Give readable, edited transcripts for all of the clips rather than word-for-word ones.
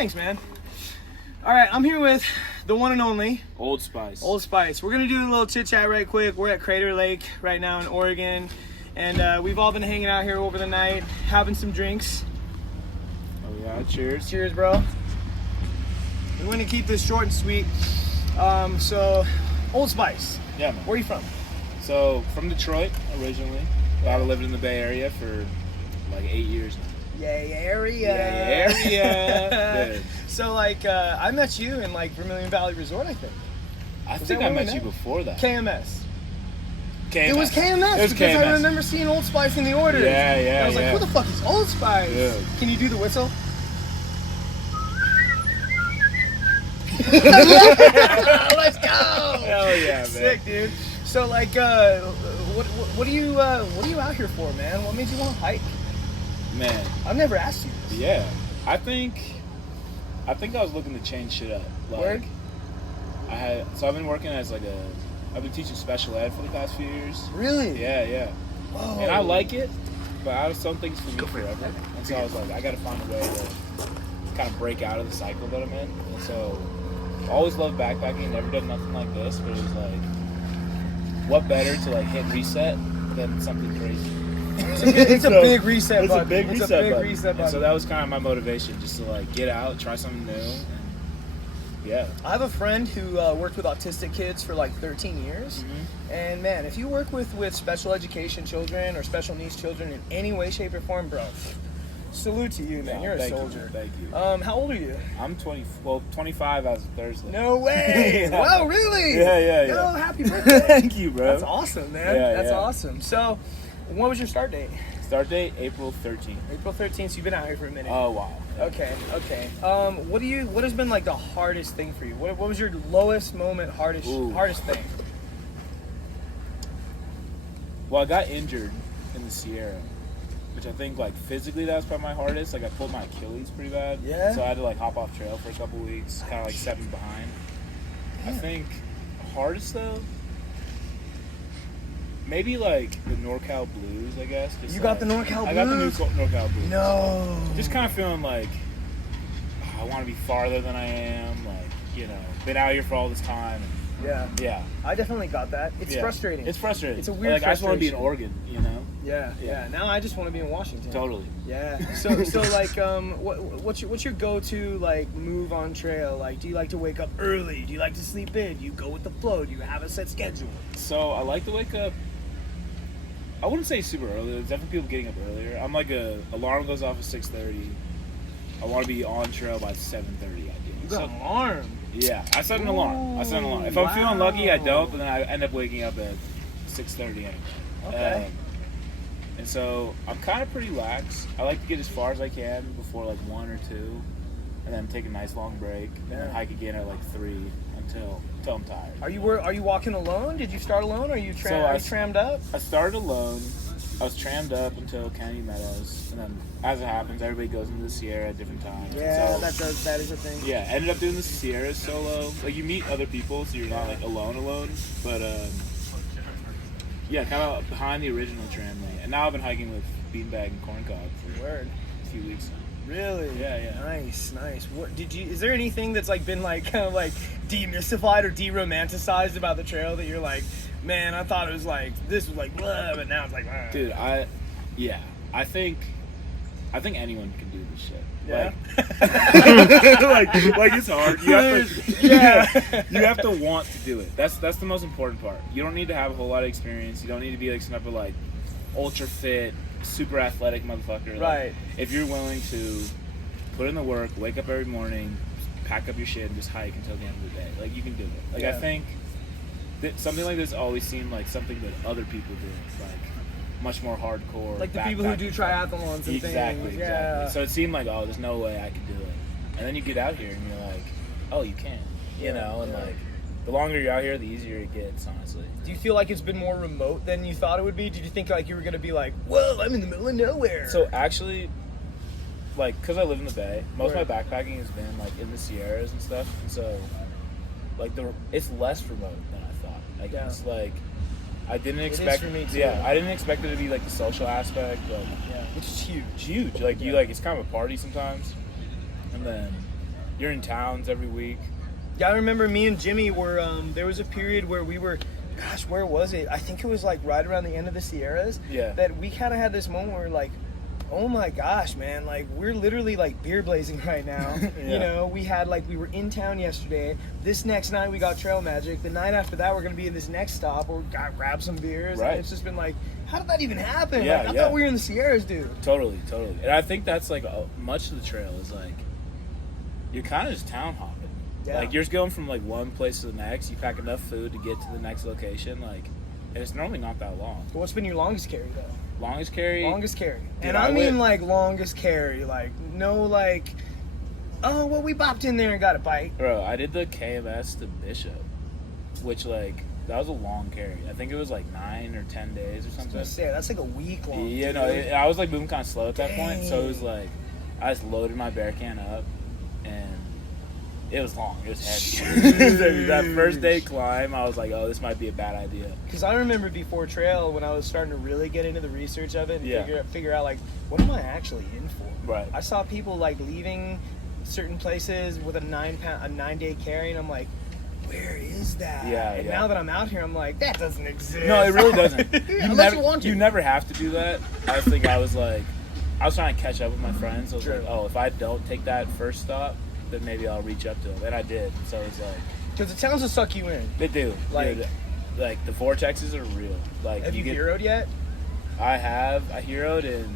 thanks, man. All right, I'm here with the one and only Old Spice. Old Spice. We're gonna do a little chit chat right quick. We're at Crater Lake right now in Oregon, and we've all been hanging out here over the night, having some drinks. Oh yeah, cheers. Cheers, bro. We're gonna keep this short and sweet. So, Old Spice. Yeah, man. Where are you from? So, from Detroit originally. I've lived in the Bay Area for like 8 years now. Yay, area. Yay, area. Dude. So, like, I met you in, like, Vermilion Valley Resort, I think. I think I met you before that. KMS. KMS. It was KMS because I remember seeing Old Spice in the orders. Yeah, I was like, who the fuck is Old Spice? Dude. Can you do the whistle? Let's go! Hell yeah, man. Sick, dude. So, like, what are you out here for, man? What made you want to hike? Man. I've never asked you this. Yeah. I think I was looking to change shit up. Like, Word? I've been working as like I've been teaching special ed for the past few years. Really? Yeah. Whoa. And I like it, but I was some things for me forever. And so I was like, I gotta find a way to kind of break out of the cycle that I'm in. And so I always loved backpacking, never done nothing like this, but it was like, what better to like hit reset than something crazy? It's a big reset button. It's a big reset button. And so that was kind of my motivation, just to like get out, try something new. And yeah. I have a friend who worked with autistic kids for like 13 years. Mm-hmm. And man, if you work with special education children or special needs children in any way, shape, or form, bro, salute to you, man. No, You're a thank soldier. You, thank you. How old are you? I'm 25 as of Thursday. No way! Yeah. Wow, really? Yeah. Yo, happy birthday. Thank you, bro. That's awesome, man. Yeah, That's yeah. awesome. So, what was your start date? Start date April 13th. April 13th, so you've been out here for a minute. Oh, wow. Yeah. Okay. What has been like the hardest thing for you? What was your lowest moment, hardest thing? Well, I got injured in the Sierra, which I think like physically that was probably my hardest. Like I pulled my Achilles pretty bad. Yeah. So I had to like hop off trail for a couple weeks, kind of like set me behind. I think hardest though, maybe like the NorCal Blues, I guess. Just You got the NorCal Blues? I got the NorCal Blues. No. Just kind of feeling like I want to be farther than I am. Like, you know, been out here for all this time. And, yeah. I definitely got that. It's frustrating. It's frustrating. It's a weird like, I just want to be in frustration. Oregon, you know? Yeah. Now I just want to be in Washington. Totally. Yeah. So like, what's your go-to like move on trail? Like, do you like to wake up early? Do you like to sleep in? Do you go with the flow? Do you have a set schedule? So I like to wake up. I wouldn't say super early. There's definitely people getting up earlier. I'm like alarm goes off at 6:30. I want to be on trail by 7:30. You got an alarm. Yeah, I set an alarm. If I'm feeling lucky, I don't, but then I end up waking up at 6:30 anyway. Okay. And so I'm kind of pretty lax. I like to get as far as I can before like 1 or 2, and then take a nice long break, and then hike again at like 3 until I'm tired. Are you walking alone? Did you start alone? Or are you trammed up? I started alone. I was trammed up until Kennedy Meadows, and then as it happens, everybody goes into the Sierra at different times. Yeah, so, that is a thing. Yeah, ended up doing the Sierra solo. Like you meet other people, so you're not like alone. But yeah, kind of behind the original tram lane. And now I've been hiking with Beanbag and Corncob for a few weeks now. Really? Yeah. Nice. What is there anything that's like been like kind of like demystified or de-romanticized about the trail that you're like, man, I thought it was like this was like blah, but now it's like blah. Dude, I think anyone can do this shit. Yeah. Like it's hard. You have to want to do it. That's the most important part. You don't need to have a whole lot of experience. You don't need to be like some type of like ultra fit, super athletic motherfucker. Right. Like, if you're willing to put in the work, wake up every morning, pack up your shit, and just hike until the end of the day, like you can do it. Like I think that something like this always seemed like something that other people do, like much more hardcore. Like the people who do triathlons and things. Exactly. Yeah. So it seemed like, oh, there's no way I could do it. And then you get out here and you're like, oh, you can. You know, and like the longer you're out here, the easier it gets, honestly. Do you feel like it's been more remote than you thought it would be? Did you think like you were going to be like, whoa, I'm in the middle of nowhere? So actually, like, because I live in the Bay, most of my backpacking has been like in the Sierras and stuff. And so, like, it's less remote than I thought. I guess. Like, I didn't expect. It is for me too. Yeah, I didn't expect it to be like the social aspect. Like, which is huge. Huge. Like you, like it's kind of a party sometimes, and then you're in towns every week. Yeah, I remember me and Jimmy were, there was a period where we were, gosh, where was it? I think it was like right around the end of the Sierras. Yeah. That we kind of had this moment where like, oh my gosh, man, like we're literally like beer blazing right now. Yeah. You know, we had like, we were in town yesterday. This next night we got Trail Magic. The night after that we're going to be in this next stop where we got grab some beers. Right. And it's just been like, how did that even happen? Yeah, like, I yeah. thought we were in the Sierras, dude. Totally. And I think that's like much of the trail is like, you're kind of just town hopping. Yeah. Like you're just going from like one place to the next. You pack enough food to get to the next location. Like, and it's normally not that long. But what's been your longest carry though? Longest carry. Longest carry. Dude, And I mean like longest carry. Like no like, oh, well we bopped in there and got a bite. Bro, I did the KMS to Bishop, which like, that was a long carry. I think it was like 9 or 10 days or I was something. gonna say, that's like a week long. Yeah, dude. no, I was like moving kind of slow at that point. So it was Dang. like, I just loaded my bear can up and it was long. It was heavy. That first day climb, I was like, oh, this might be a bad idea. Because I remember before trail when I was starting to really get into the research of it and Yeah. figure out like, what am I actually in for? Right. I saw people like leaving certain places with a 9-day carry and I'm like, where is that? Yeah, and yeah. now that I'm out here, I'm like, that doesn't exist. No, it really doesn't. Unless you want to. You never have to do that. I think I was trying to catch up with my friends. I was True. like, oh, if I don't take that first stop, then maybe I'll reach up to them. And I did. So it's like, Because the towns will suck you in. they do. Like- Like the vortexes are real. Like Have you get, heroed yet? I have. I heroed in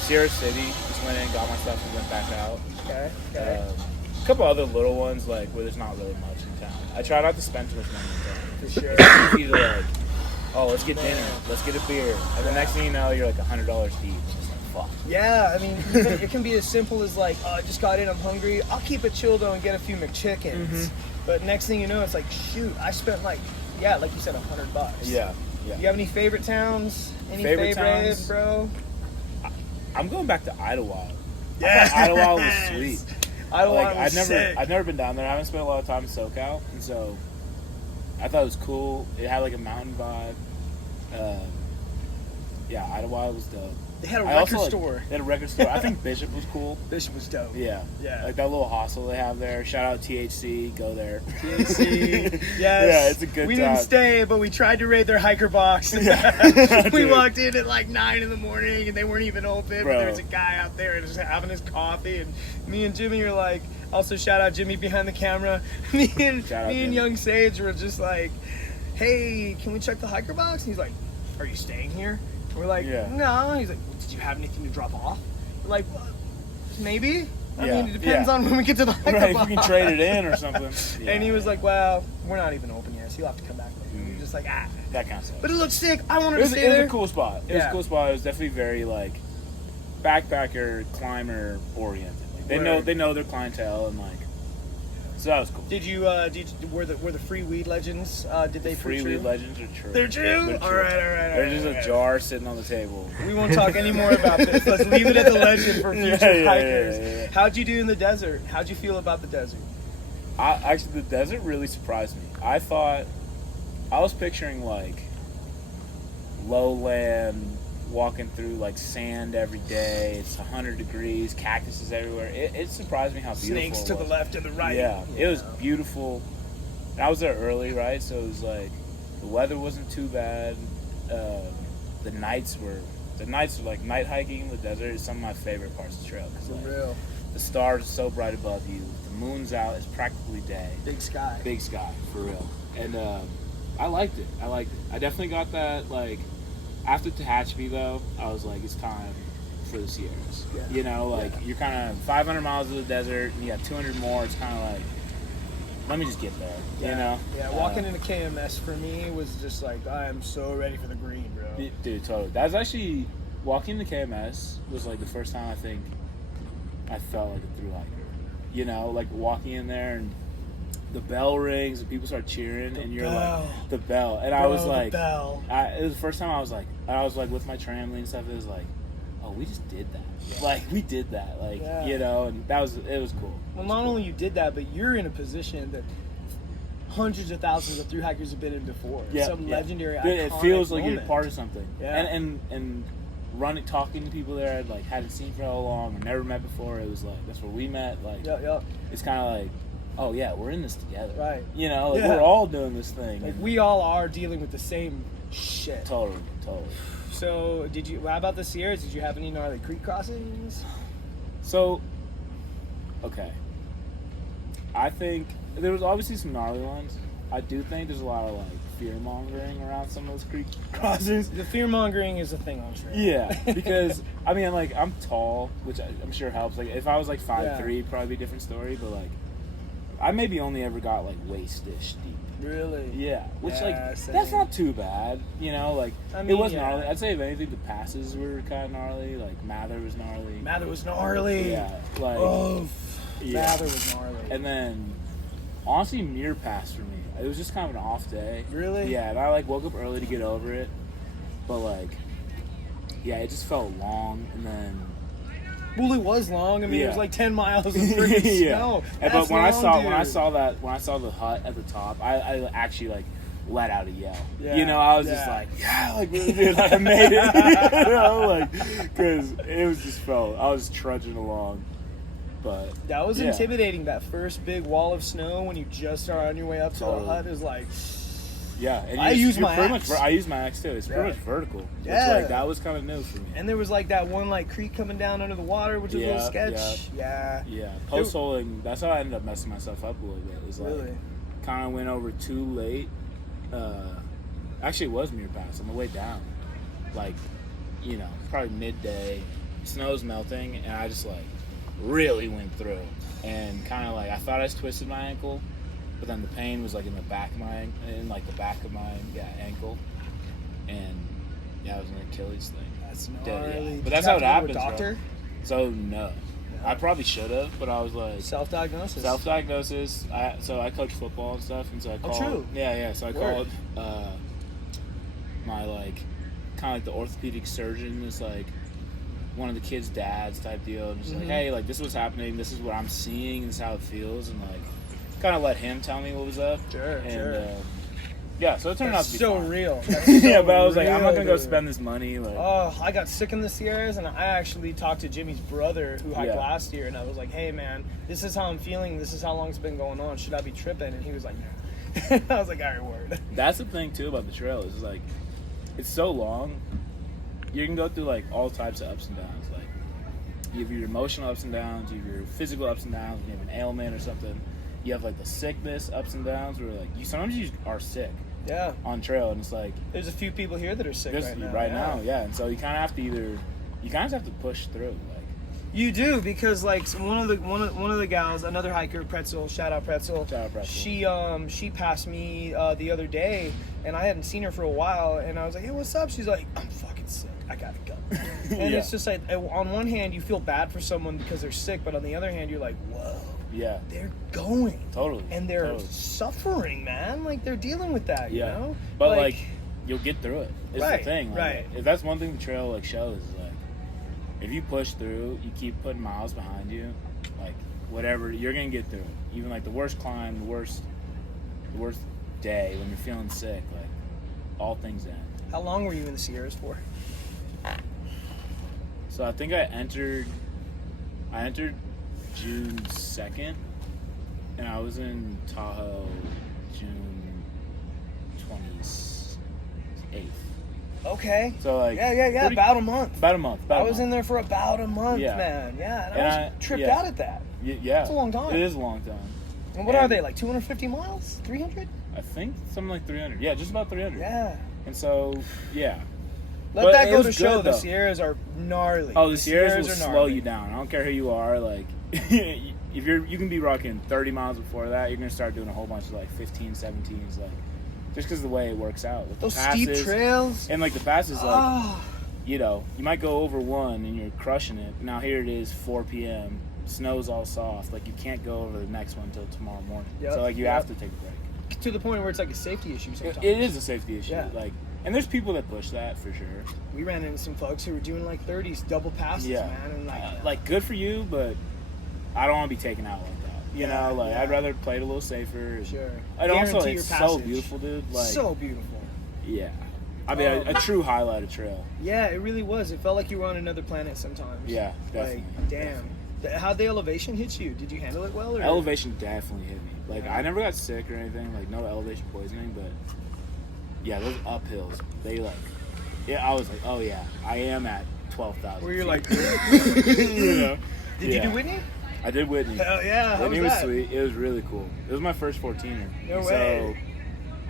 Sierra City. Just went in, got my stuff, and went back out. Okay. A couple other little ones like where there's not really much in town. I try not to spend too much money in For town. sure. It's easy to like, oh, let's get dinner, let's get a beer, and the next thing you know, you're like $100 deep. It's just like, fuck. Yeah, I mean, even, it can be as simple as like, oh, I just got in, I'm hungry. I'll keep it chill though and get a few McChickens. Mhm. But next thing you know, it's like, shoot, I spent like, yeah, like you said, $100. Yeah. You have any favorite towns? Any Favorite favorite, towns? bro? I'm going back to Idlewild. I thought Idlewild was sweet. Idlewild Like, was sick. I've never been down there. I haven't spent a lot of time in SoCal, and so I thought it was cool. It had like a mountain vibe. Yeah, Idlewild was dope. They had a I record also, store. They had a record store. I think Bishop was cool. Bishop was dope. Yeah. Yeah. Like that little hostel they have there. Shout out THC. Go there. THC. Yes. Yeah, it's a good We time. didn't stay, but we tried to raid their hiker box. Yeah. We Dude. walked in at like 9 in the morning and they weren't even open. Bro. But there was a guy out there just having his coffee. And me and Jimmy are like, also shout out Jimmy behind the camera. me and Jimmy. Young Sage were just like, hey, can we check the hiker box? And he's like, are you staying here? And we're like, Yeah. no. He's like, well, did you have anything to drop off? We're like, well, maybe. I Yeah, mean, it depends yeah. on when we get to the hiker Right, box. if you can trade it in or something. Yeah. And he was like, well, we're not even open yet, so you'll have to come back later. We're just like, ah. That kind of stuff. But it looked sick. I wanted It to was, stay it was there. a cool spot. It was Yeah. a cool spot. It was definitely very like backpacker, climber oriented. Like, Word. they know their clientele and like, so that was cool. Did you, were the free weed legends, did they Free prove weed true? legends are true. They're true? All right. There's just a jar sitting on the table. We won't talk any more about this. Let's leave it at the legend for future Yeah, hikers. yeah. How'd you do in the desert? How'd you feel about the desert? Actually, the desert really surprised me. I thought, I was picturing like lowland, walking through like sand every day. It's 100 degrees, cactuses everywhere. It surprised me how beautiful Snakes it to the was. left and the right. Yeah, it was beautiful. And I was there early, right? So it was like the weather wasn't too bad. The nights were like night hiking in the desert is some of my favorite parts of the trail because For like, real. the stars are so bright above you. The moon's out. It's practically day. Big sky. Big sky for real. And I liked it. I definitely got that like after Tehachapi though. I was like, it's time for the Sierras. Yeah. You know, like you're kind of 500 miles of the desert and you got 200 more. It's kind of like, let me just get there. Yeah. You know. Yeah, walking into KMS for me was just like, I am so ready for the green, bro. Dude, totally. That was actually walking to KMS was like the first time I think I felt like a thru hiker. You know, like walking in there and the bell rings and people start cheering and you're bell. like the bell. And I Bro, was the like, bell. it was the first time I was like with my trampoline and stuff. It was like, oh, we just did that. Yeah. Like we did that. Like Yeah. you know, and it was cool. Well, not only you did that, but you're in a position that hundreds of thousands of thru hikers have been in before. Yeah, Some yeah. legendary, Dude, it iconic feels like moment. you're part of something. Yeah. And running, talking to people there I like hadn't seen for how long or never met before. It was like that's where we met. Like, it's kind of like, oh yeah, we're in this together. Right. You know, like we're all doing this thing. Like we all are dealing with the same shit. Totally. So, how about the Sierras? Did you have any gnarly creek crossings? So, okay. I think there was obviously some gnarly ones. I do think there's a lot of like fear mongering around some of those creek crossings. The fear mongering is a thing on trail. Yeah, because I mean, like I'm tall, which I'm sure helps. Like if I was like 5'3", it'd probably be a different story. But like, I maybe only ever got like waist-ish deep. Really? Yeah, which like same. that's not too bad, you know. Like I mean, it was gnarly. I'd say if anything, the passes were kind of gnarly. Like Mather was gnarly. Mather was gnarly. Yeah, like Mather was gnarly. And then honestly, Muir Pass for me. It was just kind of an off day. Really? Yeah, and I like woke up early to get over it, but like, yeah, it just felt long, and then. Well, it was long. I mean, it was like 10 miles of freaking snow. But when I saw the hut at the top, I actually like let out a yell. Yeah. You know, I was just like, dude, like I made it. You know, like because it was just felt. I was trudging along, but that was intimidating. That first big wall of snow when you just are on your way up to the hut is like. Yeah, and I use my axe. I use my axe too. It's pretty much vertical. Yeah, which, like that was kind of new for me. And there was like that one like creek coming down under the water, which was a little sketch. Yeah. Post holing. That's how I ended up messing myself up a little bit. It was like kind of went over too late. Actually, it was Muir Pass on the way down. Like, you know, probably midday. Snow's melting, and I just like really went through, and kind of like I thought I just twisted my ankle. But then the pain was like in the back of my ankle, and it was an Achilles thing. That's gnarly. But that's how it happens. Doctor? Bro. So no, I probably should have, but I was like self-diagnosis. So I coach football and stuff, and so I called. Oh, true. Yeah. So I called my like kind of like the orthopedic surgeon. Is like one of the kids' dads type deal, and just like, hey, like this is what's happening. This is what I'm seeing. This is how it feels, and like. Kind of let him tell me what was up. Sure. So it turned out to be so fine. real. Yeah, but I was like, I'm not gonna go spend this money. Like, I got sick in the Sierras, and I actually talked to Jimmy's brother who hiked last year, and I was like, hey man, this is how I'm feeling. This is how long it's been going on. Should I be tripping? And he was like, no. I was like, all right, word. That's the thing too about the trail is like, it's so long. You can go through like all types of ups and downs. Like, you have your emotional ups and downs, you have your physical ups and downs. You have an ailment or something. You have like the sickness ups and downs where like sometimes you are sick on trail, and it's like there's a few people here that are sick right now. And so you kind of have to have to push through. Like you do, because like one of the gals, another hiker, Pretzel, shout out Pretzel. She passed me the other day, and I hadn't seen her for a while, and I was like, hey, what's up? She's like, I'm fucking sick, I gotta go. And it's just like, on one hand you feel bad for someone because they're sick, but on the other hand you're like, whoa. Yeah. They're going. Totally. And they're suffering, man. Like, they're dealing with that, you know? But, like, you'll get through it. It's the thing. Like, right. If that's one thing the trail, like, shows is, like, if you push through, you keep putting miles behind you, like, whatever, you're going to get through it. Even, like, the worst climb, the worst day when you're feeling sick, like, all things end. How long were you in the Sierras for? So, I think I entered June 2nd, and I was in Tahoe June 28th. Okay. So like about a month. I was in there for about a month, man. Yeah, and I was tripped out at that. Yeah. It's a long time. It is a long time. And what are they, like 250 miles? 300? I think something like 300. Yeah, just about 300. Yeah. And so, yeah. Let that go to show the Sierras are gnarly. Oh, the Sierras will slow you down. I don't care who you are. Like, if you can be rocking 30 miles before that, you're gonna start doing a whole bunch of like 15, 17s, like just because of the way it works out. With those the passes, steep trails, and like the passes, like you know, you might go over one and you're crushing it. Now here it is, 4 p.m. Snow's all soft. Like you can't go over the next one until tomorrow morning. So like you have to take a break. To the point where it's like a safety issue sometimes. It is a safety issue. Yeah. Like. And there's people that push that for sure. We ran into some folks who were doing like 30s, double passes, man. And like good for you, but I don't want to be taken out like that. You know, like I'd rather play it a little safer. Sure. And also, it's so beautiful, dude. Like so beautiful. Yeah. I mean, a true highlighted trail. Yeah, it really was. It felt like you were on another planet sometimes. Yeah, definitely. Like, damn. How'd the elevation hit you? Did you handle it well? Or? Elevation definitely hit me. Like, I never got sick or anything. Like, no elevation poisoning, but yeah, those uphills, they like, yeah, I was like, oh yeah, I am at 12,000. Where you're like, you know? Did you do Whitney? I did Whitney. Hell yeah. How Whitney was was that? sweet. It was really cool. It was my first 14er. No way. So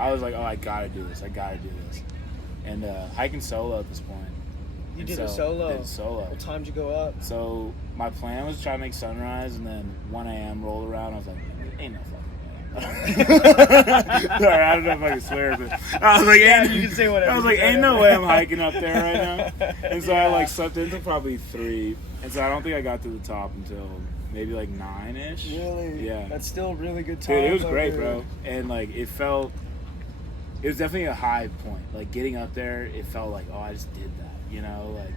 I was like, oh, I gotta do this. I gotta do this. And hiking solo at this point. You did a solo? I did solo. What time did you go up? So my plan was to try to make sunrise, and then 1 a.m. rolled around. I was like, ain't no fucking way. Sorry, I don't know if I can swear, but I was like, you can say whatever. I was like, ain't no way I'm hiking up there right now. And so I like slept into probably 3, and so I don't think I got to the top until maybe like 9-ish. Really? Yeah. That's still a really good time. Dude, it was great, bro. And like it was definitely a high point. Like getting up there, it felt like, oh, I just did that. You know, like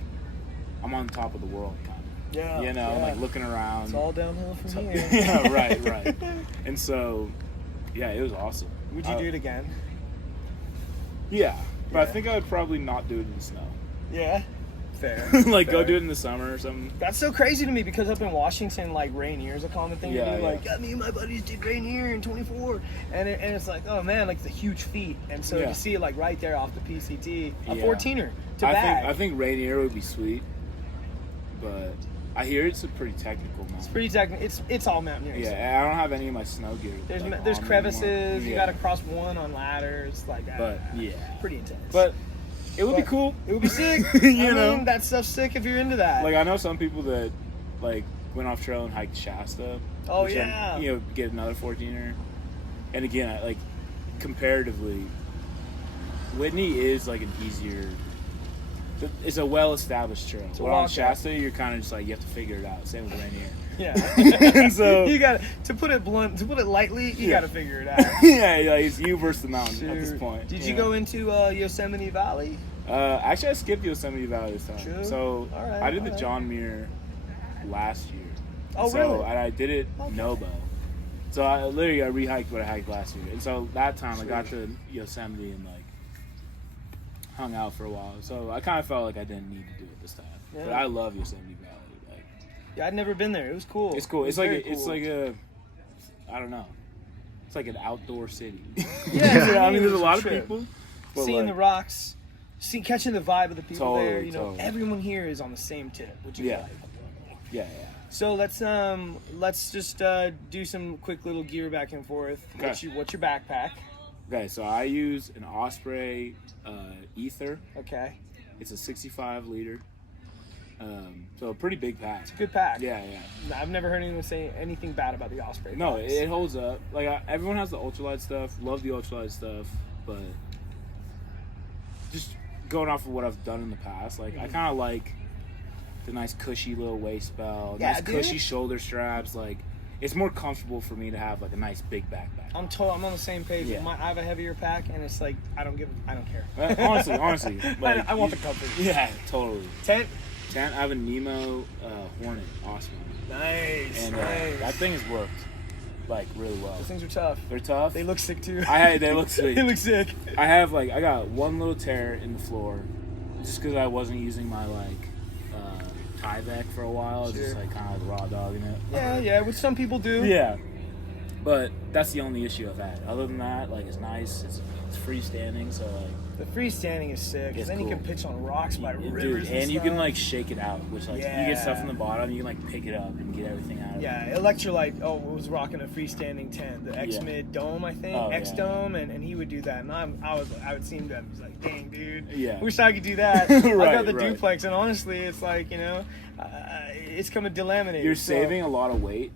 I'm on top of the world, kind of. Yeah. You know, yeah. like looking around. It's all downhill from here. Yeah, right. And so, yeah, it was awesome. Would you do it again? Yeah, but I Yeah. think I would probably not do it in the snow. Yeah. Fair. Like Fair. go do it in the summer or something. That's so crazy to me because up in Washington, like Rainier is a common thing Yeah, to do. yeah. Like, me and my buddies did Rainier in 24, and it's like, oh man, like it's a huge feat. And so Yeah. to see it like right there off the PCT, a Yeah. 14er to bag. I think Rainier would be sweet, but I hear it's a pretty technical mountain. It's pretty technical. It's all mountaineers. Yeah, and I don't have any of my snow gear. There's like, there's on me crevices. anymore. You Yeah. got to cross one on ladders. Like that. But yeah, Pretty intense. but it would be cool. It would be sick. You I know? mean, that stuff's sick if you're into that. Like I know some people that like went off trail and hiked Shasta. Oh, which then, yeah. you know, get another 14er. And again, like comparatively, Whitney is like an easier. It's a well-established trail. It's a Well, on walk Shasta, you're kind of just like you have to figure it out. Same with Rainier. yeah. And so you got to put it blunt, to put it lightly. You Yeah. got to figure it out. yeah, it's you versus the mountain at this Shoot. point. Did you you know? go into Yosemite Valley? Actually, I skipped Yosemite Valley this time. True. So All right, I did all the right. John Muir last year. Oh, so really? I did it Okay. Nobo. So I re-hiked what I hiked last year. And so that time I got Sure. to Yosemite and like hung out for a while. So I kind of felt like I didn't need to do it this time. Yeah. But I love Yosemite Valley. Like Yeah, I'd never been there. It was cool. it's cool. It's very like it's cool. like a I don't know. It's like an outdoor city. Yeah, I mean, there's a it's a lot of trip. people. But seeing like, the rocks, catching the vibe of the people there. Totally, You know, totally. everyone here is on the same tip, which is Yeah. like. yeah. So let's just do some quick little gear back and forth. Okay. What's your backpack? Okay, so I use an Osprey Ether. Okay, It's a 65 liter. So a pretty big pack. it's a good pack. Yeah. I've never heard anyone say anything bad about the Osprey. No, packs. it holds up. Like everyone has the ultralight stuff. Love the ultralight stuff, but just going off of what I've done in the past, like I kind of like the nice cushy little waist belt, Yeah, nice dude. cushy shoulder straps. Like it's more comfortable for me to have like a nice big backpack. I'm on the same page. Yeah. I have a heavier pack, and it's like I don't care. Honestly, like, I want the comfort. Yeah, totally. Tent. I have a Nemo Hornet Osmo, Nice. and nice. that thing has worked like really well. Those things are tough. They're tough. They look sick too. They look sweet. They look sick. I got one little tear in the floor, just because I wasn't using my Tyvek for a while. I was just Sure. like kind of raw dogging it. Yeah, which some people do. Yeah, but that's the only issue I've had. Other than that, like it's nice. It's freestanding, so like. The freestanding is sick, because It's then you cool. can pitch on rocks by Dude, rivers and you can stuff. like shake it out, which like you get stuff Yeah. from the bottom, you can like pick it up and get everything out of it. Yeah, Electrolyte was rocking a freestanding tent, the X Mid Dome, I think, Oh, X yeah. Dome, and he would do that, and I would see him do that. He was like, dang, dude, Yeah. wish I could do that. I Right, got the right. duplex, and honestly, it's like it's coming delaminated. You're so saving a lot of weight,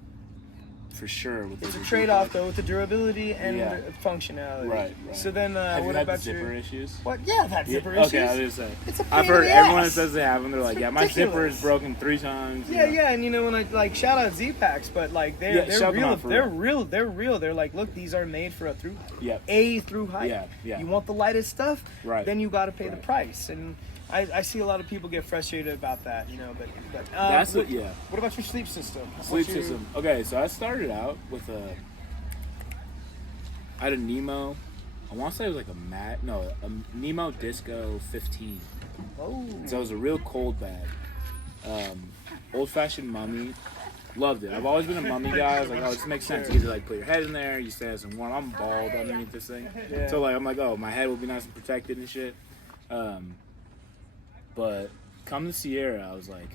for sure. With It's a the trade-off duplex. though with the durability and Yeah. the functionality. Right. So then, Have you what had about the zipper your issues? what? Yeah, I've had Yeah, zipper issues. Okay, I was gonna say. It's a I've pain heard in the everyone that ass. says they have them. They're like, It's yeah, my zipper ridiculous. is broken 3 times. you Yeah, know. yeah, and when I like shout out Z-Packs, but like Yeah, they're shout them real, out for they're real. real. They're like, look, these are made for a through hike. Yep. A through hike. Yeah. You want the lightest stuff, Right. then you got to pay the Right. price, and I see a lot of people get frustrated about that, but That's what, yeah. What about your sleep system? Sleep What's your- system. Okay, so I started out with I had a Nemo I want to say it was like a Nemo Disco 15. Oh. So it was a real cold bag. Old-fashioned mummy. Loved it. I've always been a mummy guy. I was like, oh, this makes sense. You like put your head in there, you stay nice and warm. I'm bald underneath this thing. Yeah. So like I'm like, oh, my head will be nice and protected and shit. But come to Sierra, I was like,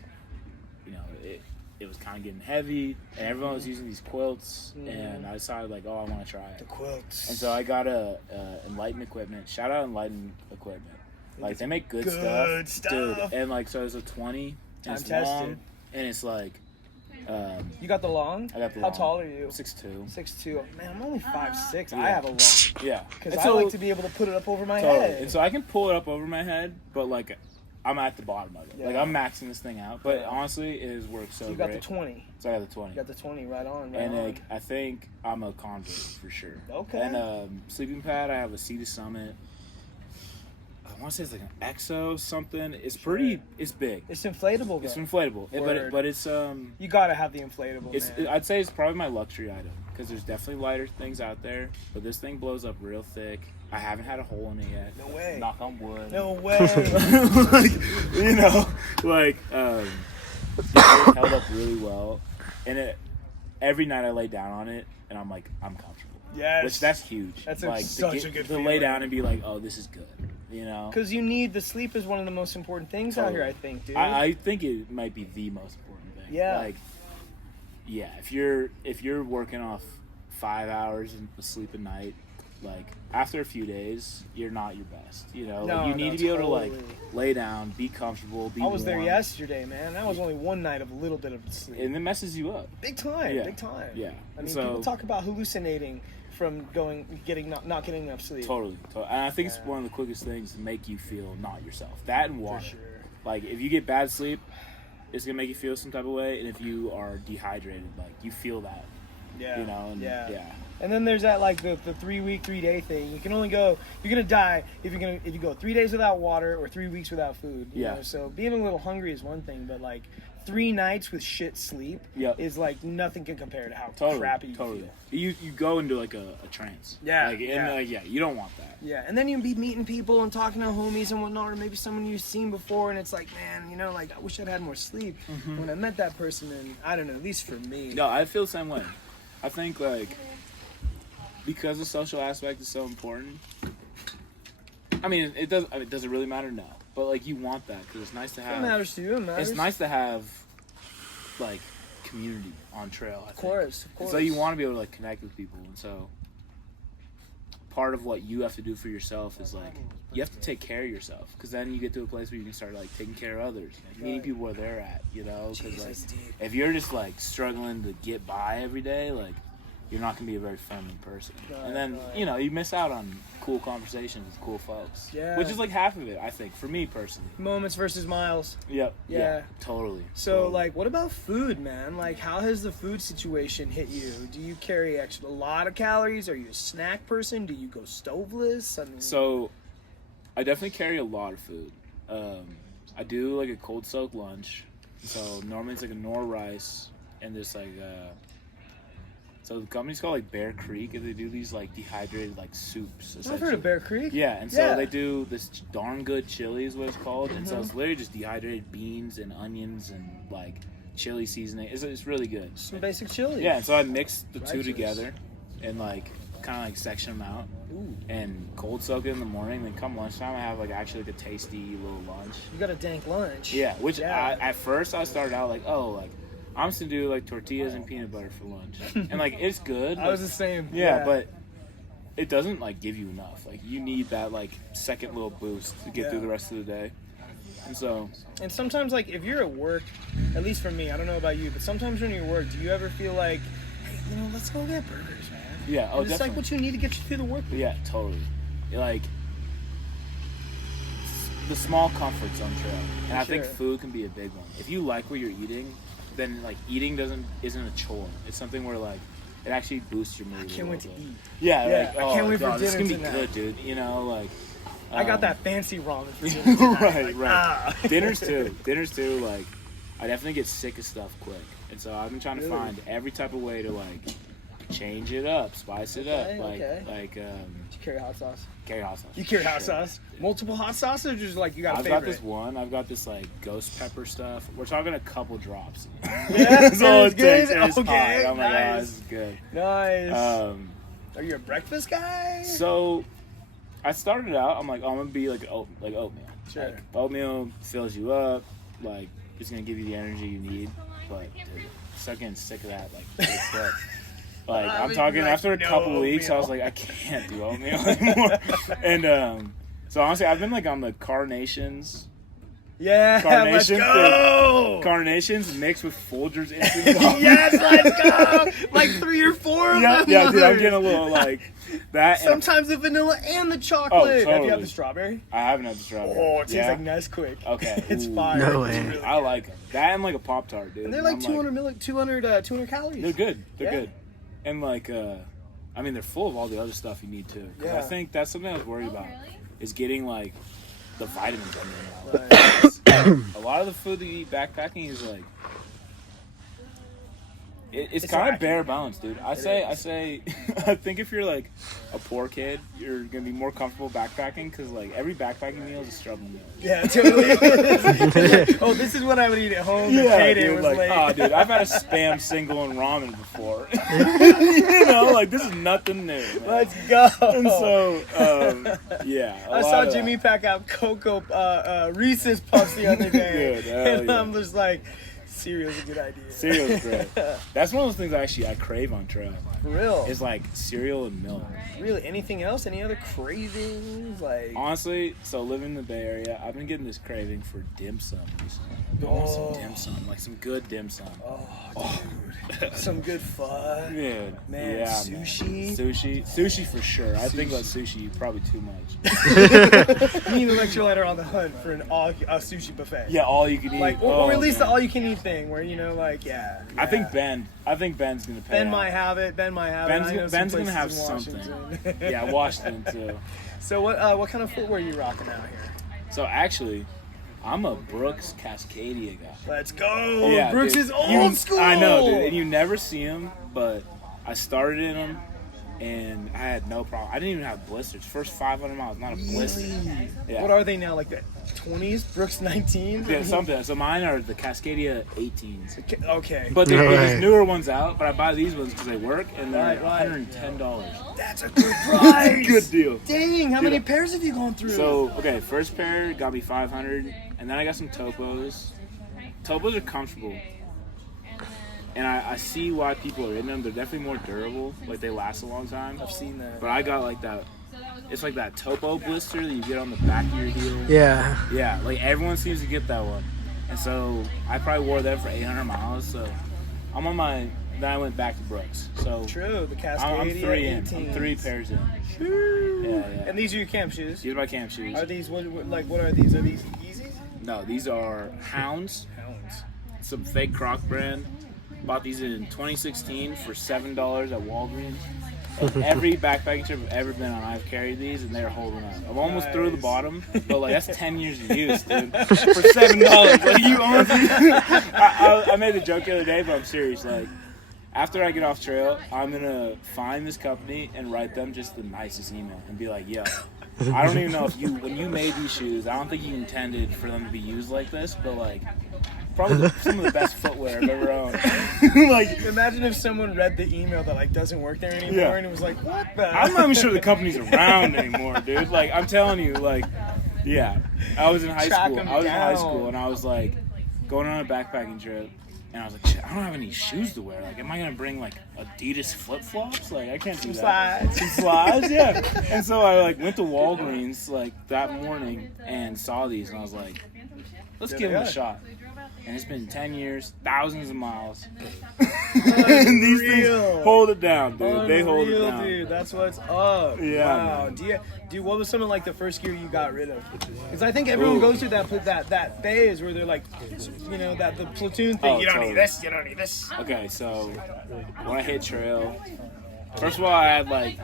you know, it was kind of getting heavy, and everyone was using these quilts, and I decided like, oh, I want to try it. The quilts. And so I got a Enlighten equipment. Shout out Enlighten equipment. Like they make good stuff, dude. And like so, it's a 20. Time it's tested. long, and it's like. You got the long? I got the How long. tall are you? 6'2". 6'2". Man, I'm only 5'6". Yeah. I have a long. Yeah. Because I like to be able to put it up over my head. And so I can pull it up over my head, but like I'm at the bottom of it. Yeah. Like I'm maxing this thing out. But honestly, it has worked so You got great. the 20. So I got the 20. You got the 20 right on. And like I think I'm a convert for sure. Okay. And sleeping pad, I have a Sea to Summit. I want to say it's like an EXO something. It's pretty. It's big. It's inflatable, though. It's inflatable, but it's You gotta have the inflatable. It's man. I'd say it's probably my luxury item because there's definitely lighter things out there, but this thing blows up real thick. I haven't had a hole in it yet. No way. Knock on wood. No way. Like, you know, like it held up really well, and every night I lay down on it, and I'm like, I'm comfortable. Yes. Which that's huge. That's like such a good to feeling. lay down and be like, oh, this is good. You know, Because you need the sleep is one of the most important things out here, I think, dude. I think it might be the most important thing. Yeah. Like, yeah, if you're working off 5 hours of sleep a night, like after a few days, you're not your best. You know, like, you need to be able to like lay down, be comfortable, be I was warm. there yesterday, man. That was only one night of a little bit of sleep. And it messes you up. Big time, Yeah. big time. Yeah. I mean, So- people talk about hallucinating from not getting enough sleep. Totally. And I think it's one of the quickest things to make you feel not yourself. That and water. For sure. Like if you get bad sleep, it's gonna make you feel some type of way, and if you are dehydrated, like you feel that. Yeah. You know. And yeah. And then there's that like the 3 week, 3 day thing. You can only go. You're gonna die if you go 3 days without water or 3 weeks without food. You know? So being a little hungry is one thing, but like 3 nights with shit sleep is like nothing can compare to how crappy you feel. You go into like a trance. Yeah. Like, and you don't want that. Yeah, and then you be meeting people and talking to homies and whatnot, or maybe someone you've seen before, and it's like, man, you know, like I wish I'd had more sleep when I met that person. And I don't know, at least for me. No, I feel the same way. I think like because the social aspect is so important. I mean, it doesn't really matter now, but like you want that because it's nice to have. It matters to you. It matters. It's nice to have like community on trail. I think. Of course. And so you want to be able to like connect with people, and so part of what you have to do for yourself is like you have to take care of yourself because then you get to a place where you can start like taking care of others, like, meeting people where they're at, you know. Because like if you're just like struggling to get by every day, like you're not gonna be a very friendly person, and then you know you miss out on cool conversations with cool folks, which is like half of it, I think, for me personally. Moments versus miles. Yep. Yeah. Totally. So, like, what about food, man? Like, how has the food situation hit you? Do you carry a lot of calories? Are you a snack person? Do you go stoveless? I mean, so, I definitely carry a lot of food. I do like a cold soak lunch. So normally it's like a nor rice and this like so the company's called like Bear Creek, and they do these like dehydrated like soups. I've heard of Bear Creek. Yeah, and so they do this darn good chili is what it's called, and so it's literally just dehydrated beans and onions and like chili seasoning. It's really good. Some basic chili. Yeah, and so I mix the two together and like kind of like section them out and cold soak it in the morning. Then come lunchtime, I have like actually like a tasty little lunch. You got a dank lunch. Yeah, which at first I started out like, oh, like I'm just gonna do like tortillas and peanut butter for lunch, and like it's good. I was the same. Yeah, but it doesn't like give you enough. Like you need that like second little boost to get through the rest of the day. And so. And sometimes like if you're at work, at least for me, I don't know about you, but sometimes when you're at work, do you ever feel like, hey, you know, let's go get burgers, man? Yeah. Oh, and it's like what you need to get you through the work week. Yeah, totally. Like the small comforts on trail, and I think food can be a big one. If you like what you're eating, then like eating isn't a chore. It's something where like it actually boosts your mood. I can't wait to eat. Yeah, like, I can't wait for dinner. This is gonna be tonight. good, dude. You know, like I got that fancy ramen for dinner tonight. right. Dinners too. Like I definitely get sick of stuff quick, and so I've been trying to find every type of way to like change it up, spice it up. Do you carry hot sauce? Carry hot sauce. You carry hot sauce? Multiple hot sauces, or just like you got a I've favorite? got this one. I've got this like ghost pepper stuff. We're talking a couple drops. Yeah, That's all it good. takes. And it's Okay, hot. Oh my god, nice. this is good. Nice. Are you a breakfast guy? So I started out. I'm like, oh, I'm gonna be like oatmeal. Sure. Like, oatmeal fills you up. Like it's gonna give you the energy you need. But dude, start getting sick of that. Like pretty quick. Like I'm talking after a couple weeks, I was like, I can't do oatmeal anymore. And so honestly, I've been like on the carnations. Yeah, let's go! Carnations mixed with Folgers instant coffee. Yes, let's go! Like 3 or 4 of them. Yeah, dude, I'm getting a little like that. Sometimes the vanilla and the chocolate. Oh, totally. Have you had the strawberry? I haven't had the strawberry. Oh, it tastes like Nesquik. Okay. It's Ooh. fire. No It's way. really I good. like them. That and like a Pop-Tart, dude. And they're like 200 calories. They're good. They're Yeah. good. And like, I mean, they're full of all the other stuff you need too. 'Cause Yeah. I think that's something I was worried about, is getting like the vitamins in there. Right. A lot of the food that you eat backpacking is like, it's It's kind of lacking. bare bones, dude. I say, I think if you're like a poor kid, you're gonna be more comfortable backpacking because like every backpacking meal is a struggle meal. Yeah, totally. Oh, this is what I would eat at home. The payday dude, was like, late. oh, dude, I've had a spam single and ramen before. You know, like this is nothing new. Man. Let's go. And so, yeah. I saw Jimmy pack out Cocoa Reese's Puffs the other day, Dude, hell and yeah. I'm just like, cereal's a good idea. Cereal's great. That's one of those things I crave on trail. For real. Is like cereal and milk. Really, anything else? Any other cravings? Like, Honestly, so living in the Bay Area, I've been getting this craving for dim sum recently. I want some dim sum, like some good dim sum. oh, dude, some good fun. Dude, Man, yeah, sushi. Sushi for sure. I think about sushi probably too much. You need an electrolyte on the hunt for a sushi buffet. Yeah, all you can eat. Like, or at least man. the all-you-can-eat thing, where like, I think Ben's gonna pay. Ben out. might have it. Ben might have Ben's it. I know Ben's some gonna have places in something. Washington. Yeah, Washington too. So what kind of footwear are you rocking out here? So actually, I'm a Brooks Cascadia guy. Let's go. Yeah, Brooks dude. is old school. I know, dude, and you never see him, but I started in them, and I had no problem. I didn't even have blisters. First 500 miles, not a blister. Really? Yeah. What are they now? Like the 20s? Brooks 19s? Yeah, something. So mine are the Cascadia 18s. Okay. But there's newer ones out, but I buy these ones because they work, and they're Right. $110. That's a good price. Good deal. Dang, how many pairs have you gone through? So, okay, first pair got me 500, and then I got some Topos. Topos are comfortable. And I see why people are in them. They're definitely more durable. Like, they last a long time. I've seen that. But I got, like, that... It's like that Topo blister that you get on the back of your heel. Yeah. Yeah, like, everyone seems to get that one. And so, I probably wore that for 800 miles. So, I'm on my... Then I went back to Brooks. So, True, the Cascadia I'm 3 in. 18s. I'm 3 pairs in. Yeah. And these are your camp shoes? These are my camp shoes. Are these, what are these? Are these Yeezys? No, these are Hounds. Hounds. Some fake Croc brand. Bought these in 2016 for $7 at Walgreens. And every backpacking trip I've ever been on, I've carried these, and they're holding up. I'm almost through the bottom, but like that's 10 years of use, dude. For $7, like you honestly. I made the joke the other day, but I'm serious. Like after I get off trail, I'm gonna find this company and write them just the nicest email and be like, yo. I don't even know if when you made these shoes, I don't think you intended for them to be used like this, but like. Probably some of the best footwear I've ever owned. Like, imagine if someone read the email that like doesn't work there anymore, Yeah. and it was like, what the? I'm not even sure the company's around anymore, dude. Like, I'm telling you, like, yeah. I was in high Track school. 'em I was in high down. school, and I was like going on a backpacking trip, and I was like, shit, I don't have any shoes to wear. Like, am I gonna bring like Adidas flip flops? Like, I can't do that. Slides. Some slides, yeah. And so I like went to Walgreens like that morning and saw these, and I was like, let's give them a shot. And it's been 10 years, thousands of miles. And these things hold it down, dude. They hold it Unreal, down. dude. That's what's up. Yeah, Wow. man. Dude, what was some of like the first gear you got rid of? Because I think everyone goes through that phase where they're like, you know, that the platoon thing. Oh, You don't totally. need this. You don't need this. Okay, so when I hit trail, first of all, I had like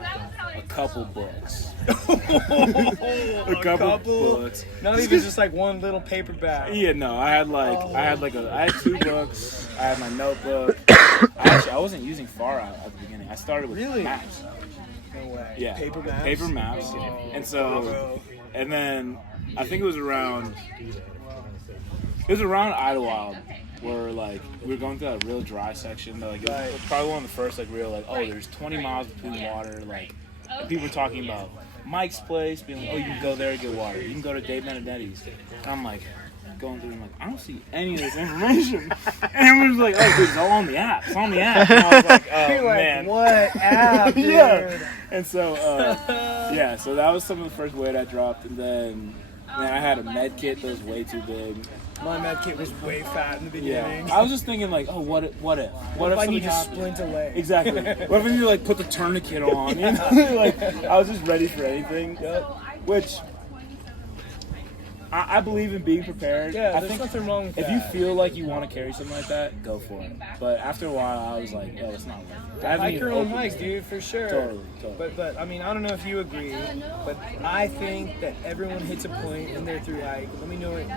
a couple books. a couple books. Not even just like one little paper bag. Yeah, no, I had 2 books. I had my notebook. I I wasn't using far out at the beginning. I started with maps. No way. Yeah. Paper maps? Paper maps. Oh, and so, and then I think it was around Idlewild where like we were going through that real dry section. That, like, it was probably one of the first like real like, oh, there's 20 miles between water. Like, and people were talking about Mike's place, being like, oh, you can go there and get water. You can go to Dave Benedetti's. And I'm like, going through, I'm like, I don't see any of this information. And everyone's like, oh, dude, it's all on the app. It's on the app. And I was like, oh, You're like, man. what app, dude? Yeah. And so, yeah, so that was some of the first weight I dropped. And then I had a med kit that was way too big. My med kit was way fat in the beginning. Yeah. I was just thinking, like, oh, what if I need to splint a leg? Exactly. What if I need to, like, put the tourniquet on? You know? Like, I was just ready for anything. Yep. Which, I believe in being prepared. Yeah, I there's think nothing wrong with if that. you feel like you want to carry something like that, go for it. But after a while, I was like, yo, it's not worth it. I haven't Hike even your own opened hike, it. dude, for sure. Totally. But I mean, I don't know if you agree, but I think that everyone hits a point in their through hike. Let me know it.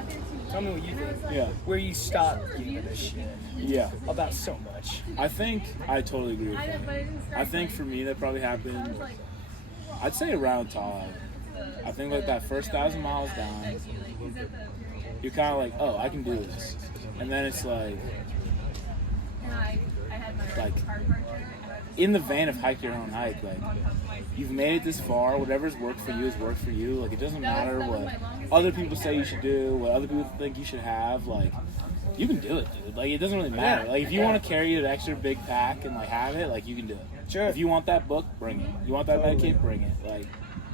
Tell me what you think. Yeah. Where you stop giving a shit. Yeah. About so much. I think I totally agree with that. I think for me, that probably happened, I'd say around Tahoe. I think like that first 1,000 miles down, you're kind of like, oh, I can do this. And then it's like in the vein of hike your own hike, like you've made it this far, whatever's worked for you has worked for you. Like, it doesn't matter what other people say you should do, what other people think you should have. Like, you can do it, dude. Like, it doesn't really matter. Like, if you want to carry an extra big pack and like have it, like, you can do it. Sure. If you want that book, bring it. You want that med kit, bring it. Like,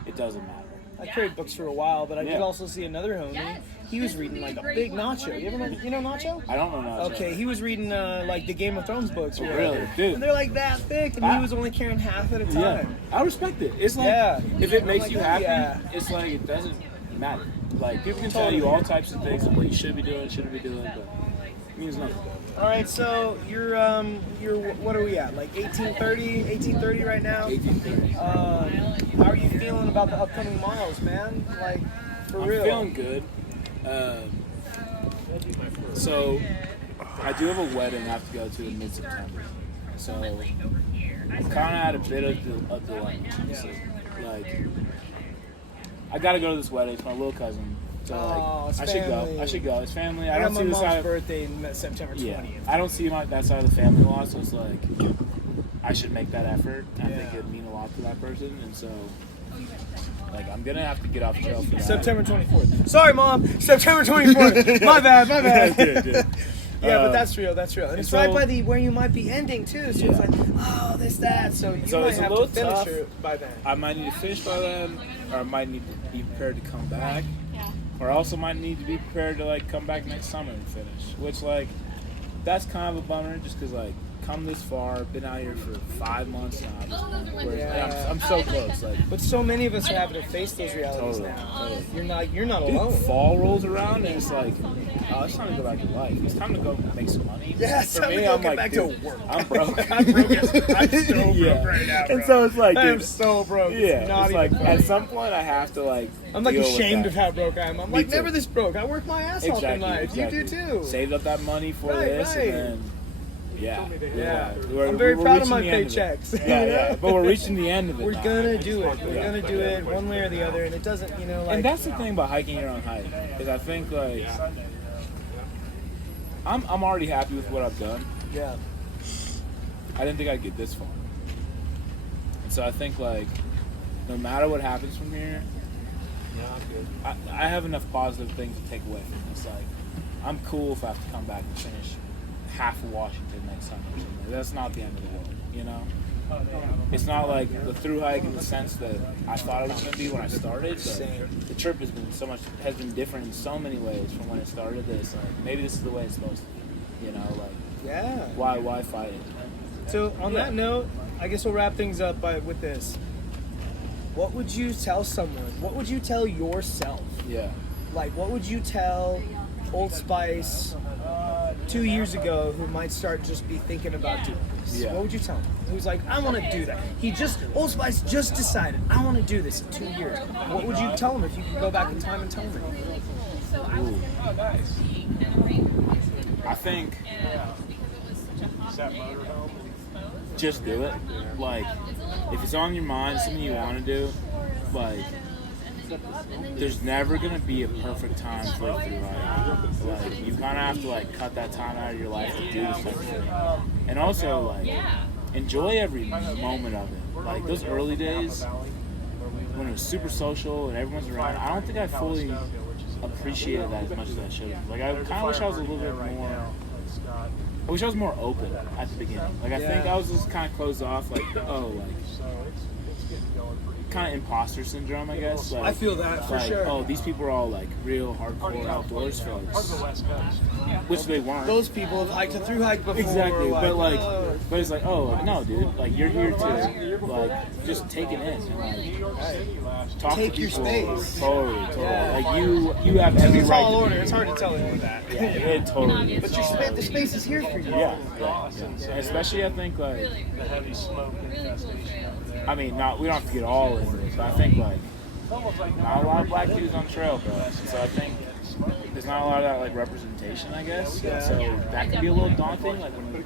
it doesn't matter. I carried books for a while, but I did also see another homie. He was reading like a big Nacho. You know Nacho? I don't know Nacho. Okay, he was reading like the Game of Thrones books. Or Really? Dude. And they're like that thick, and he was only carrying half at a time. Yeah, I respect it. It's like, if it makes you happy, it's like, it doesn't matter. Like, people can tell you all types of things of what you should be doing, shouldn't be doing, but it means nothing. All right, so you're what are we at? Like 1830 right now? 1830. How are you feeling about the upcoming miles, man? Like, for real? I'm feeling good. So, I do have a wedding I have to go to in mid-September. So, I'm kind of at a bit of a dilemma. Like, I got to go to this wedding. It's my little cousin. So, like, I should go. It's family. I don't got see my this mom's side. Birthday in September 20th. Yeah, I don't see that side of the family a lot, so it's like I should make that effort. I think it'd mean a lot to that person, and so like I'm gonna have to get off jail for that. September 24th. Sorry, Mom. September 24th. My bad. Yeah, but that's real. And it's right by where you might be ending too. So it's like, oh, that. So you might have to finish it by then. I might need to finish by then, or I might need to be prepared to come back. Or I also might need to be prepared to like come back next summer and finish. Which like, that's kind of a bummer, just because like, come this far, been out here for 5 months now. I'm so close. Like, but so many of us are having to face those realities now. Totally. You're not alone. Fall rolls around and it's like, oh, it's time to go back to life. It's time to go make some money. Yeah, it's time to go get back to work. I'm broke. I'm so broke right now, bro. And so it's like, I'm so broke. Yeah, it's like at some point I have to like. I'm like ashamed of how broke I am. I'm like never this broke. I work my ass off in life. Exactly. You do too. Saved up that money for this, and then yeah. I'm very proud of my paychecks. Yeah. But we're reaching the end of it. We're gonna do it. We're gonna do it one way or the other, and it doesn't, like. And that's the thing about hiking your own hike is I think like I'm already happy with what I've done. Yeah. I didn't think I'd get this far, and so I think like no matter what happens from here, I have enough positive things to take away from this. Like, I'm cool if I have to come back and finish half of Washington next summer or something. That's not the end of the world, you know? It's not like the through hike in the sense that I thought it was going to be when I started. But the trip has been different in so many ways from when it started. This maybe this is the way it's supposed to be, you know? Like, why fight it? So on that note, I guess we'll wrap things up with this. What would you tell someone? What would you tell yourself? Yeah. Like, what would you tell Old Spice 2 years ago who might start just be thinking about doing this? Yeah. What would you tell him? Who's like, I want to do that. Old Spice just decided, I want to do this in 2 years. What would you tell him if you could go back in time and tell him? I think just do it. Like, if it's on your mind, something you want to do, like, there's never gonna be a perfect time for a through hike. Like, you kind of have to like cut that time out of your life to do something, and also like enjoy every moment of it. Like those early days when it was super social and everyone's around, I don't think I fully appreciated that as much as I should have. Like I kind of wish I was a little bit more. I wish I was more open at the beginning. Like I think I was just kind of closed off. Like kind of imposter syndrome, I guess. Like, I feel that for sure. Oh, these people are all like real hardcore outdoors folks, which they weren't. Those people have hiked a through hike before. Exactly, but it's like, oh no, dude, like you're here to like just take it in and like talk take to your people. space. Totally. Like you have every right. Tall order. It's hard to tell anyone that. Yeah, it totally is. But the space is here for you. Yeah. Especially I think like the heavy smoke infestation. I mean, we don't have to get all into it, but I think like not a lot of black dudes on trail, bro. So I think there's not a lot of that like representation, I guess. Yeah. So that can be a little daunting. Like when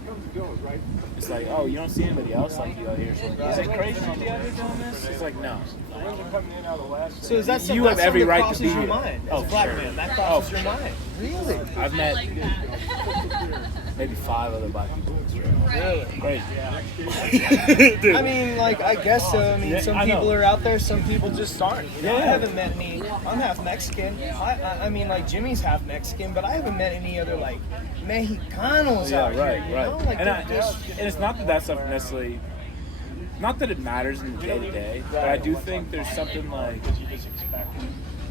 it's like, oh, you don't see anybody else like you out here. So like, is it crazy to be out here doing this? It's like no. So is that something you have every that right to crosses be your here. mind? Oh, As a black sure. man, that crosses your mind. Really? I've met maybe 5 other black people. Really? Great. I mean, like, I guess so. I mean, some people are out there, some people just aren't. You know, I haven't met any. I'm half Mexican. I mean, like, Jimmy's half Mexican, but I haven't met any other, like, Mexicanos out here, you know? Like, and it's not that stuff necessarily. Not that it matters in the day to day, but I do think there's something like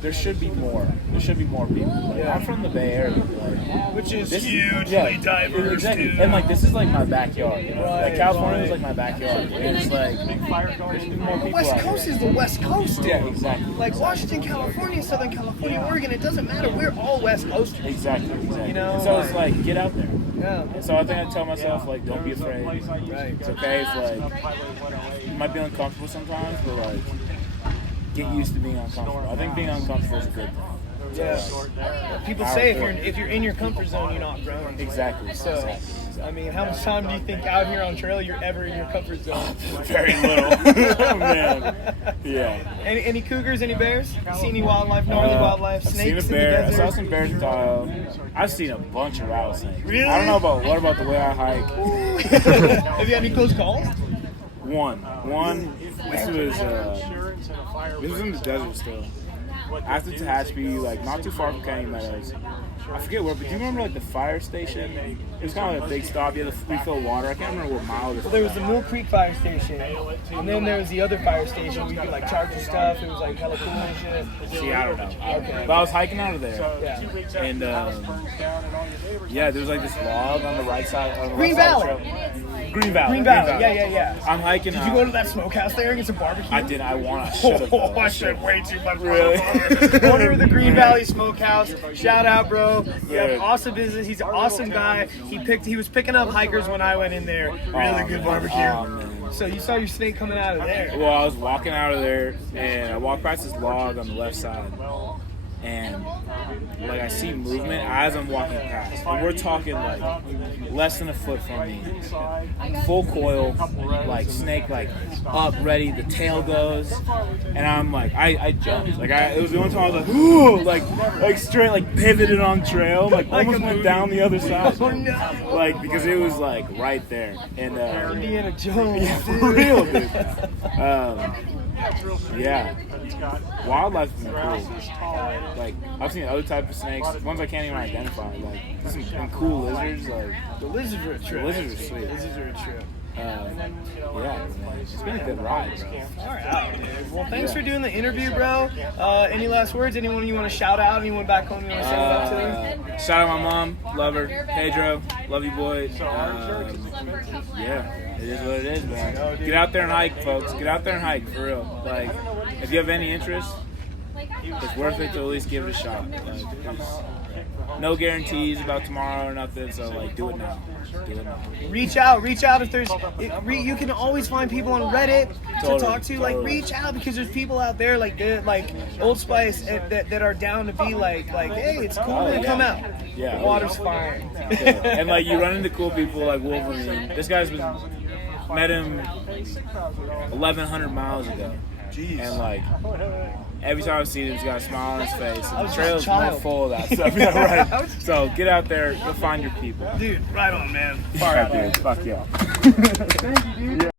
there should be more. There should be more people. Like, I'm from the Bay Area, like, which is this hugely diverse, exactly. dude. And like this is like my backyard. You know? Like California is like my backyard. And it's like there's more people. West out Coast here. is the West Coast, dude. Yeah, exactly. Like Washington, California, Southern California, Oregon, it doesn't matter. We're all West Coasters. Exactly. You know, and so it's like get out there. Yeah. And so I think I tell myself like don't be afraid. Right. It's okay if like you might be uncomfortable sometimes, but like get used to being uncomfortable. I think being uncomfortable is a good thing. Yeah. People say if you're in your comfort zone, you're not growing. Exactly. So, Exactly. I mean, how much time do you think out here on trail you're ever in your comfort zone? Very little. Oh, man. Yeah. Any cougars? Any bears? See any wildlife? Northern wildlife? I've Snakes seen a bear. in the I desert? saw some bears in Tahoe. I've seen a bunch of rattlesnakes. Really? I don't know about the way I hike. Have you had any close calls? One. This was in the desert still. After Tehachapi, like not too far from Canyon Meadows. I forget where, but do you remember like the fire station? It was kind of like a big stop. You had to refill water. I can't remember what mile it was. Well, there was the Mill Creek fire station, and then there was the other fire station where you could like charge your stuff. It was like hella cool and shit. See, I don't know. Okay. But I was hiking out of there, Yeah. and yeah, there was like this log on the right side. On the Green left side Valley. of the trail. Green Valley. Yeah. I'm hiking. Did you go to that smokehouse there and get some barbecue? I did. I should have. Oh, I should way too much. Really? Owner of the Green Valley Smokehouse. Shout out, bro. You have Dude. awesome business. He's an awesome guy. He was picking up hikers when I went in there. Really good barbecue. Oh, man. So you saw your snake coming out of there. Well, I was walking out of there, and I walked past this log on the left side, and like I see movement as I'm walking past, and we're talking like less than a foot from me, full coil, like snake, like up, ready, the tail goes, and I'm like, I jumped, like it was the only time I was like, ooh, like straight, like pivoted on trail, like almost went down the other side, Oh no! like because it was like right there, and Indiana Jones. yeah, for real, dude. Yeah, wildlife's been cool. Like I've seen other types of snakes, ones I can't even identify. Like some cool lizards. Like The lizards are a trip. the lizards are sweet. Lizards are a trip. Yeah, man. It's been a good ride, bro. All right, dude. Well, thanks for doing the interview, bro. Any last words? Anyone you want to shout out? Anyone back home you want to send out to them? Shout out my mom, love her. Pedro, love you, boy. Yeah, it is what it is, man. Get out there and hike, folks. Get out there and hike, for real. Like, if you have any interest, it's worth it to at least give it a shot. Like, no guarantees about tomorrow or nothing. So like, do it now. Do it now. Reach out if there's. You can always find people on Reddit to talk to. Like, reach out because there's people out there like Old Spice that are down to be like, hey, it's cool to come out. Yeah, The water's fine. And like you run into cool people like Wolverine. This guy's met him 1,100 miles ago. Jeez. And like every time I see him, he's got a smile on his face. And the was trail's just a more child. full of that stuff. Yeah, right. So get out there, you'll find your people. Dude, right on, man. All right, dude. Fuck yeah.